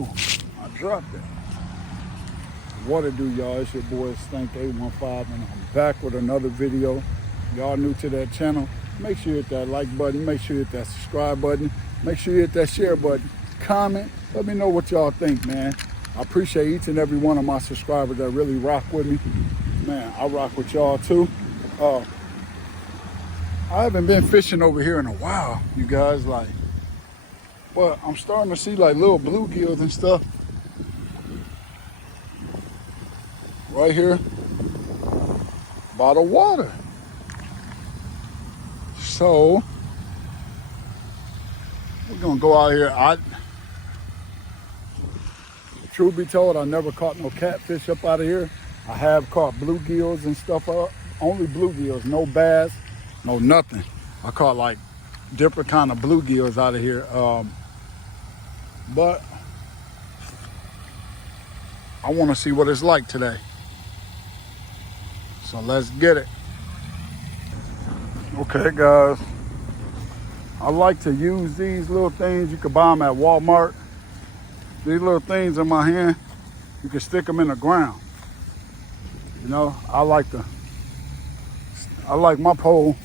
Oh, I dropped it. What it do, y'all? It's your boy Stank 815, and I'm back with another video. Y'all new to that channel, make sure you hit that like button, make sure you hit that subscribe button, make sure you hit that share button, comment, let me know what y'all think, man. I appreciate each and every one of my subscribers that really rock with me. Man, I rock with y'all too. I haven't been fishing over here in a while, you guys, but I'm starting to see like little bluegills and stuff right here by the water. So we're gonna go out here. Truth be told, I never caught no catfish up out of here. I have caught bluegills and stuff up, only bluegills, no bass, no nothing. I caught like different kind of bluegills out of here. But I wanna see what it's like today. So let's get it. Okay, guys. I like to use these little things. You can buy them at Walmart. These little things in my hand, you can stick them in the ground. You know, I like my pole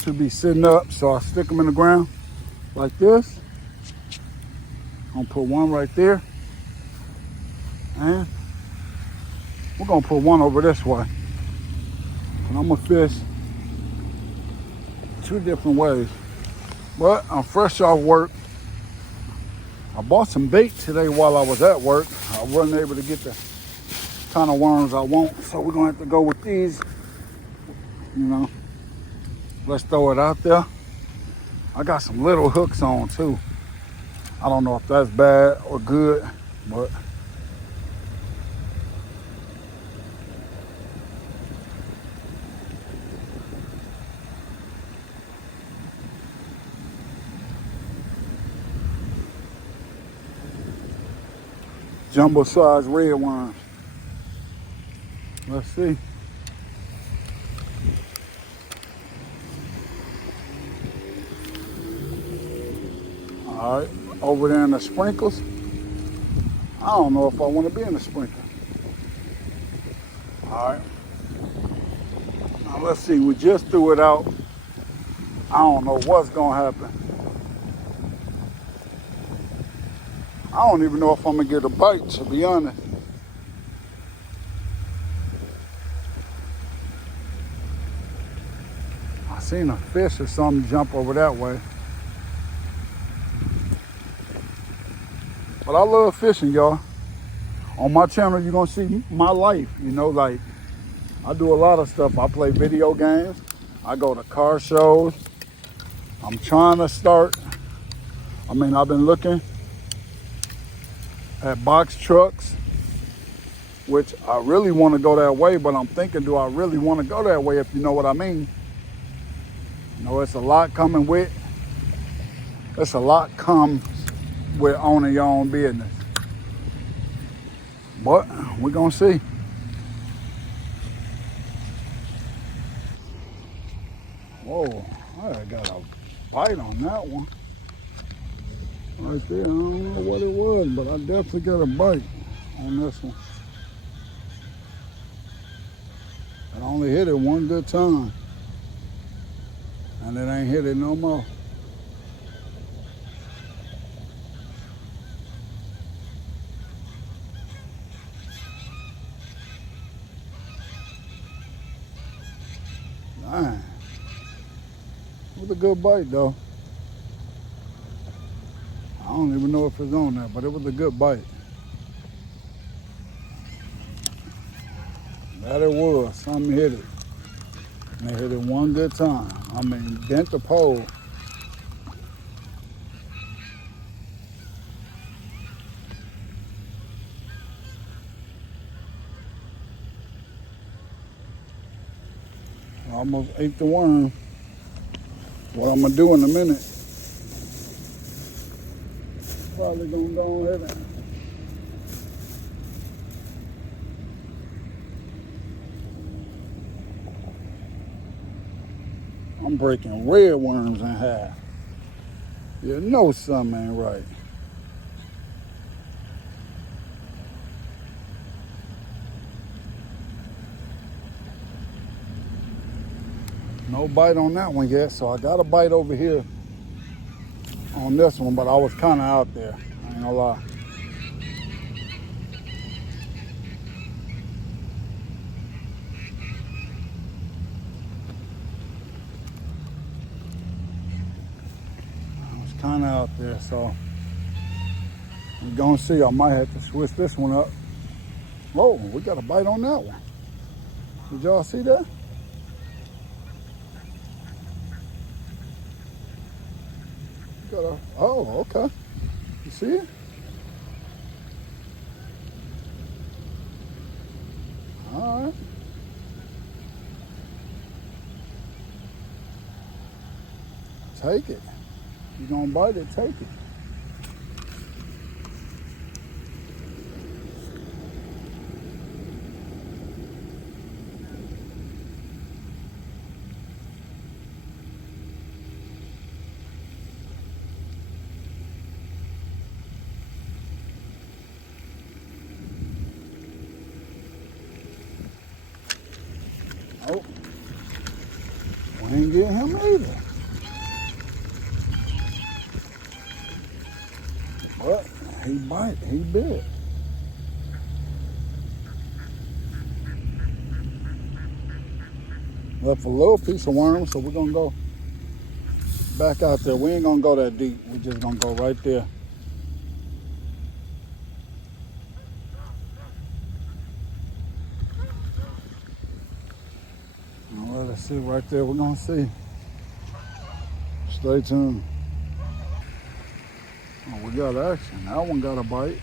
to be sitting up, so I stick them in the ground like this. I'm gonna put one right there, and we're gonna put one over this way. And I'm gonna fish two different ways. But I'm fresh off work. I bought some bait today while I was at work. I wasn't able to get the kind of worms I want, so we're gonna have to go with these. You know, let's throw it out there. I got some little hooks on too. I don't know if that's bad or good, but jumbo size red worms. Let's see. All right, over there in the sprinkles. I don't know if I want to be in the sprinkler. All right. Now let's see, we just threw it out. I don't know what's gonna happen. I don't even know if I'm gonna get a bite, to be honest. I seen a fish or something jump over that way. But I love fishing, y'all. On my channel, you're gonna see my life. You know, like, I do a lot of stuff. I play video games. I go to car shows. I'm trying to start. I've been looking at box trucks, which I really want to go that way, but I'm thinking, do I really want to go that way, if you know what I mean? You know, it's a lot coming with, it's a lot comes with owning your own business. But we're gonna see. Whoa, I got a bite on that one. Right there, I don't know what it was, but I definitely got a bite on this one. I only hit it one good time, and it ain't hit it no more. Dang. It was a good bite though. I don't even know if it's on there, but it was a good bite. That it was. Something hit it. And they hit it one good time. Bent the pole. I almost ate the worm. What I'm gonna do in a minute. Probably gonna go ahead and I'm breaking red worms in half. You know something ain't right. No bite on that one yet, so I got a bite over here on this one, but I was kind of out there. I ain't gonna lie. I was kind of out there, so we're gonna see. I might have to switch this one up. Whoa, we got a bite on that one. Did y'all see that? Got a, oh, okay. You see it? All right. Take it. You gonna bite it, take it. Oh, we ain't getting him either. But he bite, he bit. Left a little piece of worm, so we're gonna go back out there. We ain't gonna go that deep. We're just gonna go right there. All right, let's see right there. We're gonna see. Stay tuned. Oh, we got action. That one got a bite.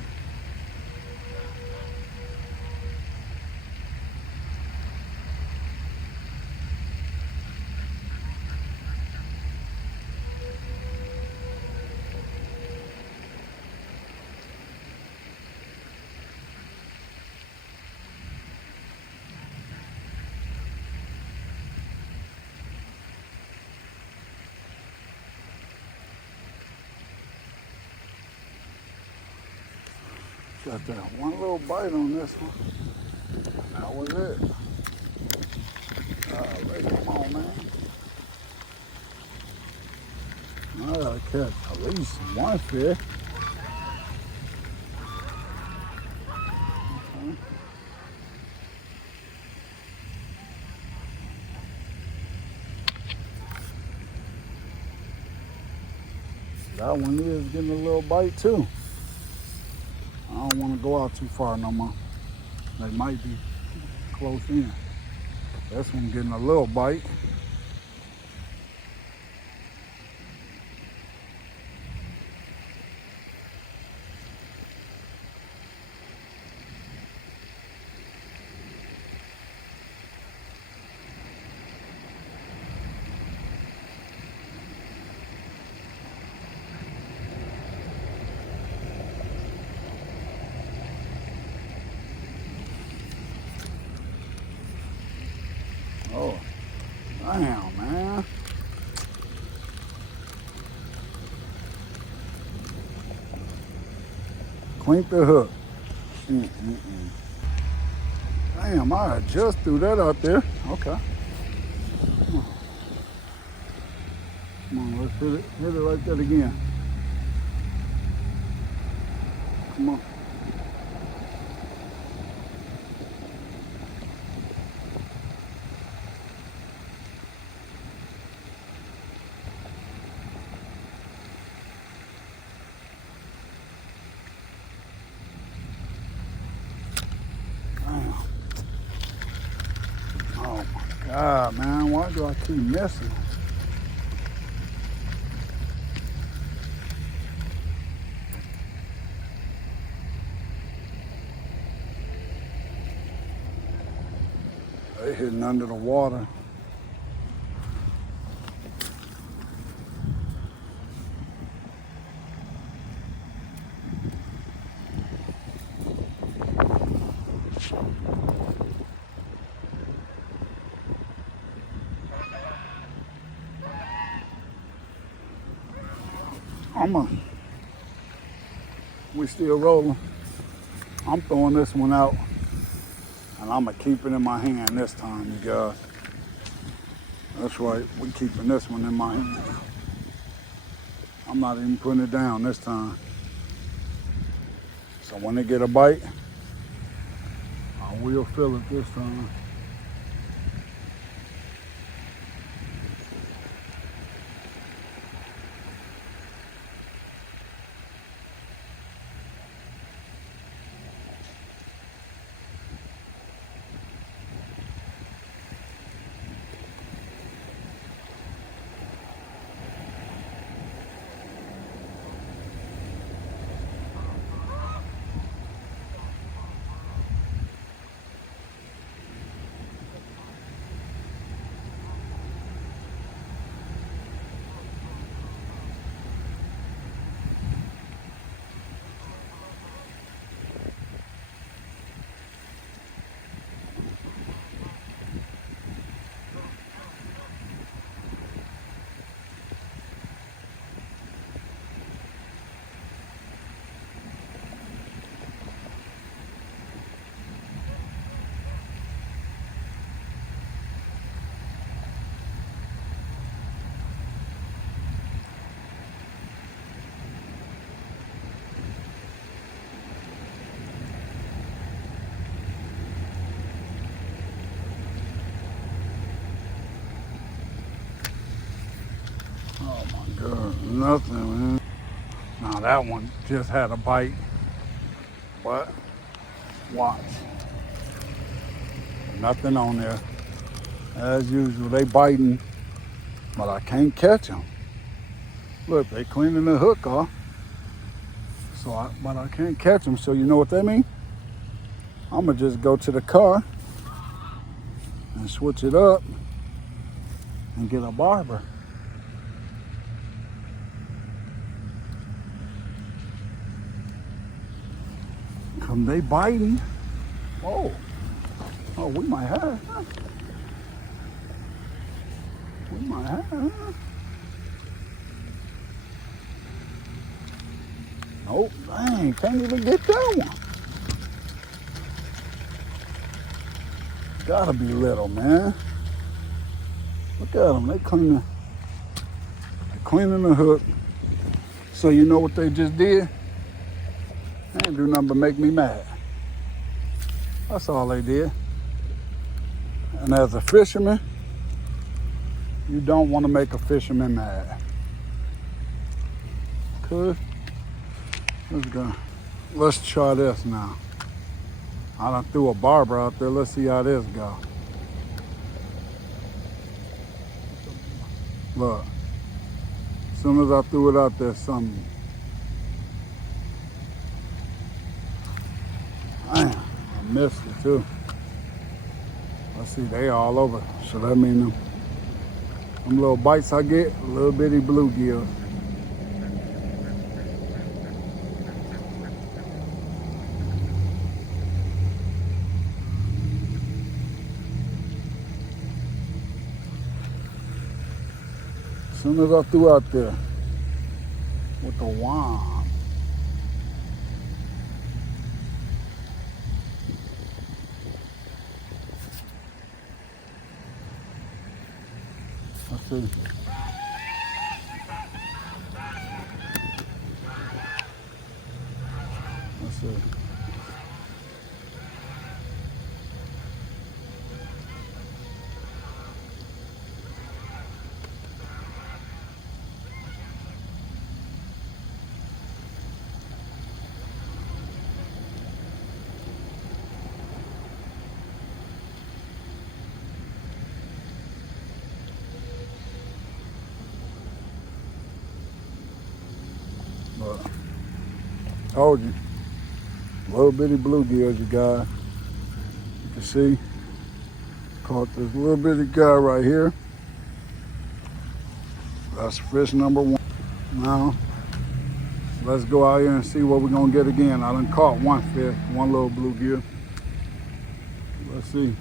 Got that one little bite on this one. That was it. All right, come on, man. I gotta catch at least one fish. Okay. That one is getting a little bite too. I don't want to go out too far no more. They might be close in. This one getting a little bite. Oh, damn, man. Clink the hook. Damn, I just threw that out there. Okay. Come on, let's hit it like that again. Come on. Oh my God, man, why do I keep missing? They hitting under the water. We still rolling. I'm throwing this one out, and I'm gonna keep it in my hand this time, you guys. That's right, we keeping this one in my hand. I'm not even putting it down this time. So when they get a bite, I will feel it this time. Oh my God, nothing, man. Now that one just had a bite, but watch. Nothing on there. As usual, they biting, but I can't catch them. Look, they cleaning the hook off. But I can't catch them, so you know what that means? I'm gonna just go to the car and switch it up and get a barber. Come they biting. Oh, we might have. We might have. Nope, dang, can't even get that one. Gotta be little, man. Look at them, they're cleaning the hook. So you know what they just did? They didn't do nothing but make me mad. That's all they did. And as a fisherman, you don't want to make a fisherman mad. Good. Let's go. Let's try this now. I done threw a barber out there. Let's see how this go. Look. As soon as I threw it out there, something. Man, I missed it too. Let's see, they all over. So that mean them little bites I get, little bitty bluegills. As soon as I threw out there with the wand. Let's see. Let's see. But told you, little bitty bluegills, you guys. You can see, caught this little bitty guy right here. That's fish number one. Now, let's go out here and see what we're gonna get again. I done caught one fish, one little bluegill. Let's see.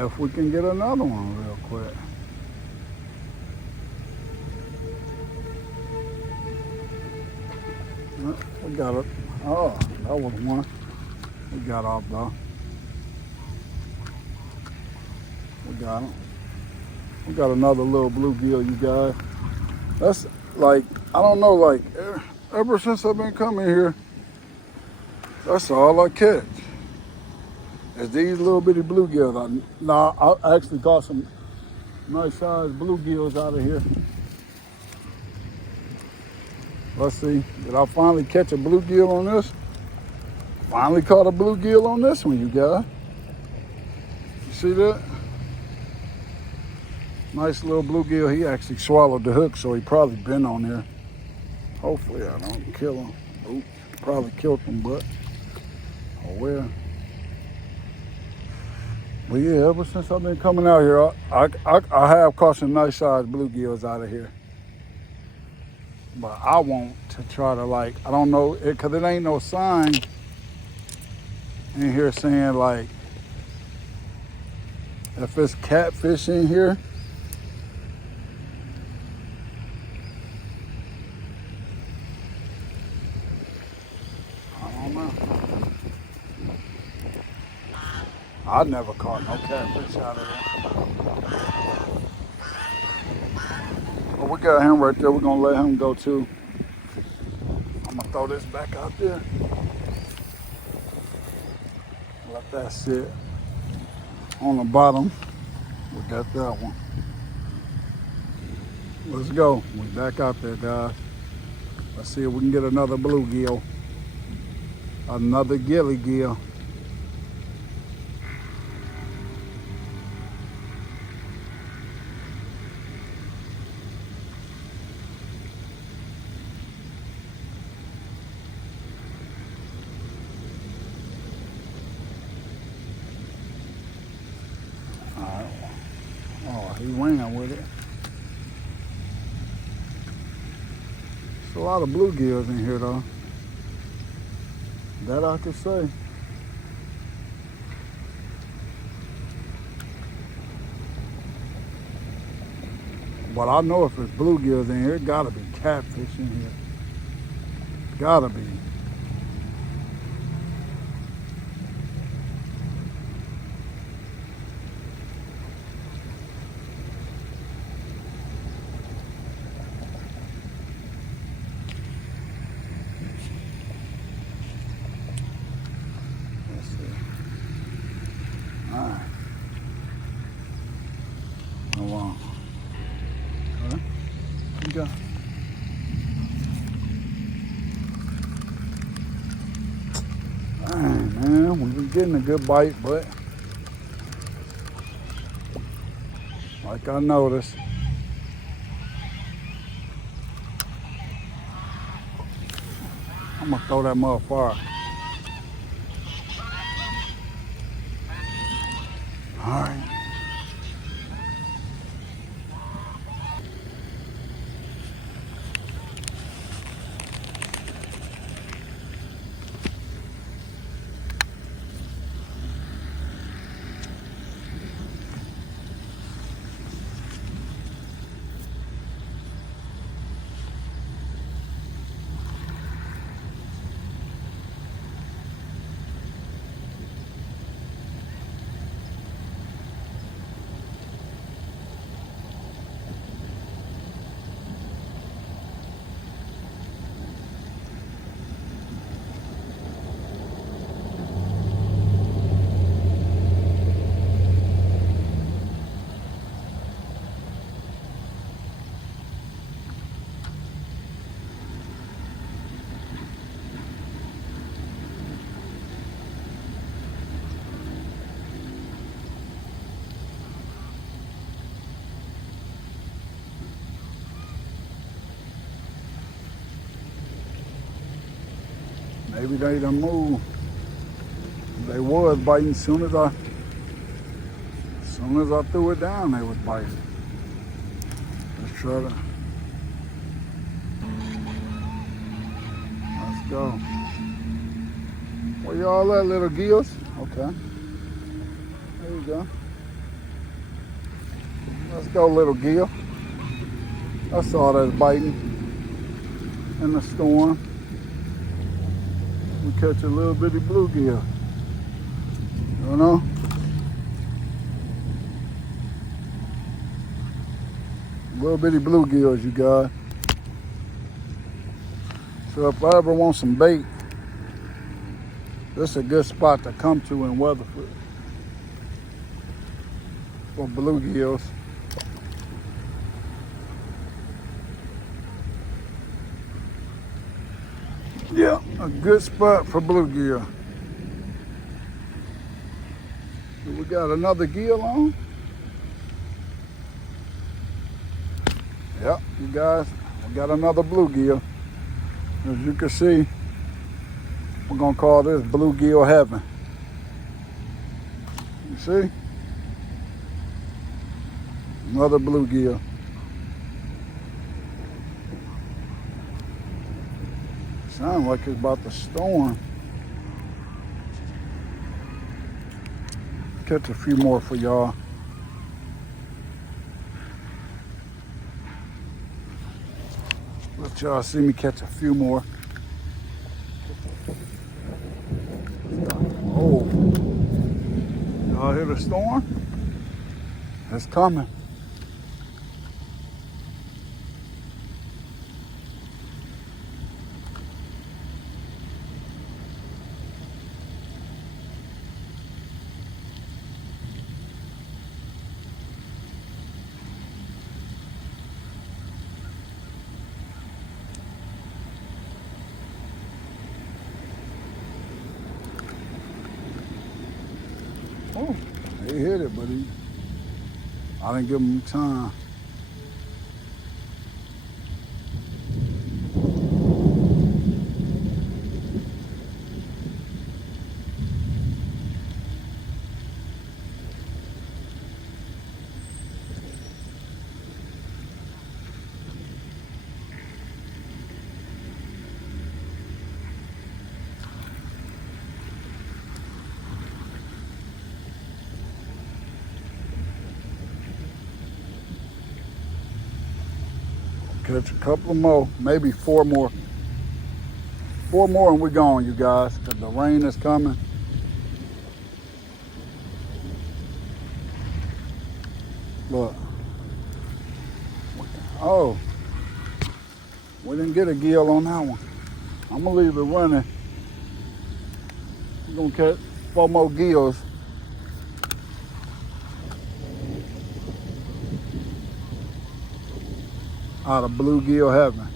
If we can get another one real quick. We got it. Oh, that was one. He got off though. We got him. We got another little bluegill, you guys. That's like, I don't know, like ever since I've been coming here, that's all I catch. Is these little bitty bluegills. I actually got some nice sized bluegills out of here. Let's see, did I finally catch a bluegill on this? Finally caught a bluegill on this one, you guys. You see that? Nice little bluegill. He actually swallowed the hook, so he probably been on there. Hopefully I don't kill him. Oops, probably killed him, but oh well. But yeah, ever since I've been coming out here, I have caught some nice sized bluegills out of here. But I want to try to, like, I don't know, because it ain't no sign in here saying like if it's catfish in here. I don't know. I never caught no catfish out of there. But we got him right there. We're gonna let him go too. I'm gonna throw this back out there. Let that sit on the bottom. We got that one. Let's go. We back out there, guys. Let's see if we can get another bluegill. Another gilly gill. Oh, he ran with it. There's a lot of bluegills in here, though. That I could say. But I know if it's bluegills in here, it gotta be catfish in here. Gotta be. Alright. Hold on. Okay. You go. Alright, man. We've been getting a good bite, but like I noticed, I'm gonna throw that motherfucker. Alright. Maybe they done moved. They was biting as soon as I threw it down, they was biting. Let's try to. Let's go. Where y'all at, little gills? Okay. There you go. Let's go, little gill. That's all that's biting in the storm. We catch a little bitty bluegill. You know? Little bitty bluegills, you guys. So if I ever want some bait, this is a good spot to come to in Weatherford for bluegills. Yeah, a good spot for bluegill. We got another gill on. Yep, you guys, we got another bluegill. As you can see, we're gonna call this bluegill heaven. You see? Another bluegill. Sounds like it's about to storm. Catch a few more for y'all. Let y'all see me catch a few more. Oh, y'all hear the storm? It's coming. Oh, he hit it, but I didn't give him time. Catch a couple more, maybe four more. Four more and we're gone, you guys, because the rain is coming. Look. Oh, we didn't get a gill on that one. I'm gonna leave it running. We're gonna catch 4 more gills. Out of bluegill heaven.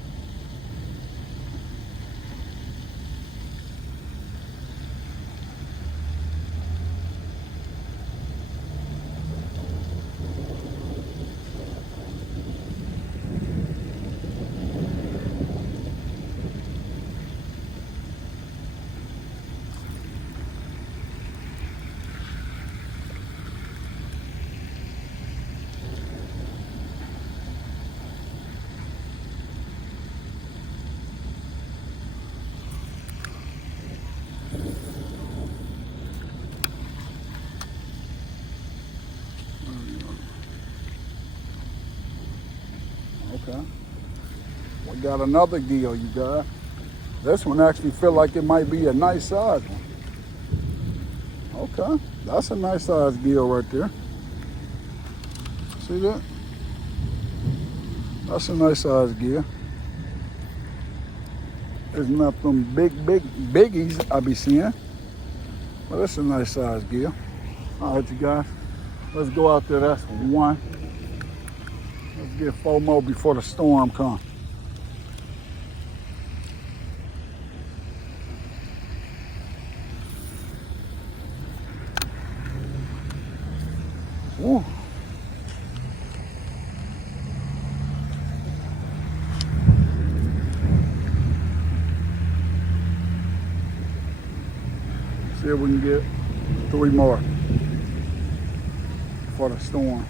Okay. We got another gill, you guys. This one actually feel like it might be a nice size one. Okay, that's a nice size gill right there. See that? That's a nice size gill. It's not them big biggies I be seeing, but that's a nice size gill. All right, you guys, let's go out there. That's one. Let's get 4 more before the storm comes. Ooh. See if we can get 3 more for the storm.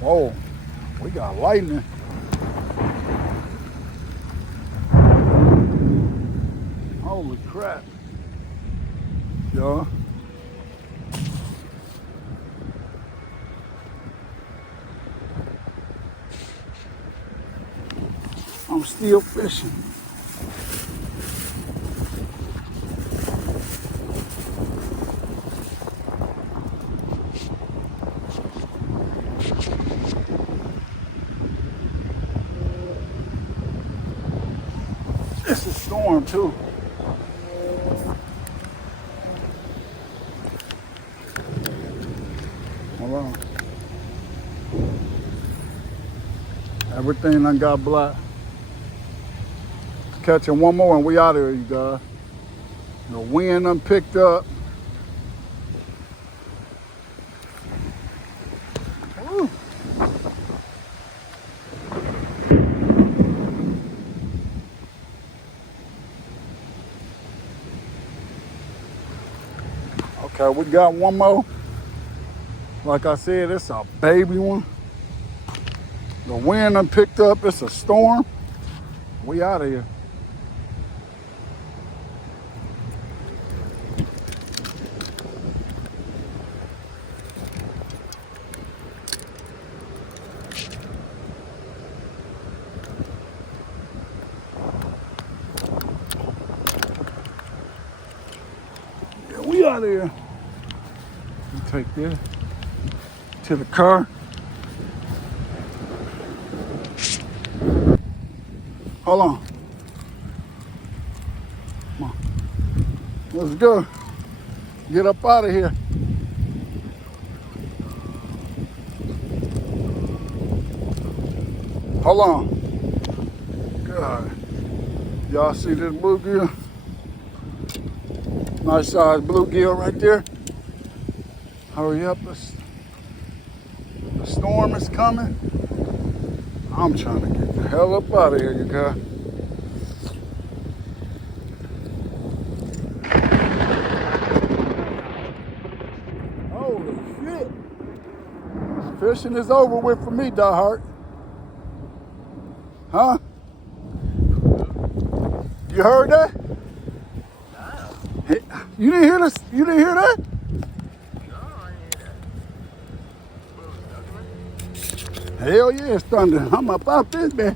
Oh, we got lightning. Holy crap. y'all. I'm still fishing. It's a storm too. Hold on. Everything done got black. Catching one more and we out of here, you guys. The wind done picked up. Woo. Okay, we got one more. Like I said, it's a baby one. The wind done picked up. It's a storm. We out of here. Yeah, we out of here. We take this to the car. Hold on. Come on. Let's go. Get up out of here. Hold on. God. Y'all see this bluegill? Nice size bluegill right there. Hurry up. The storm is coming. I'm trying to get the hell up out of here, you guys. Holy shit. Fishing is over with for me, Die Hard. Huh? You heard that? Hey, you didn't hear this? You didn't hear that? Hell yeah, it's thunder. I'm up out this man.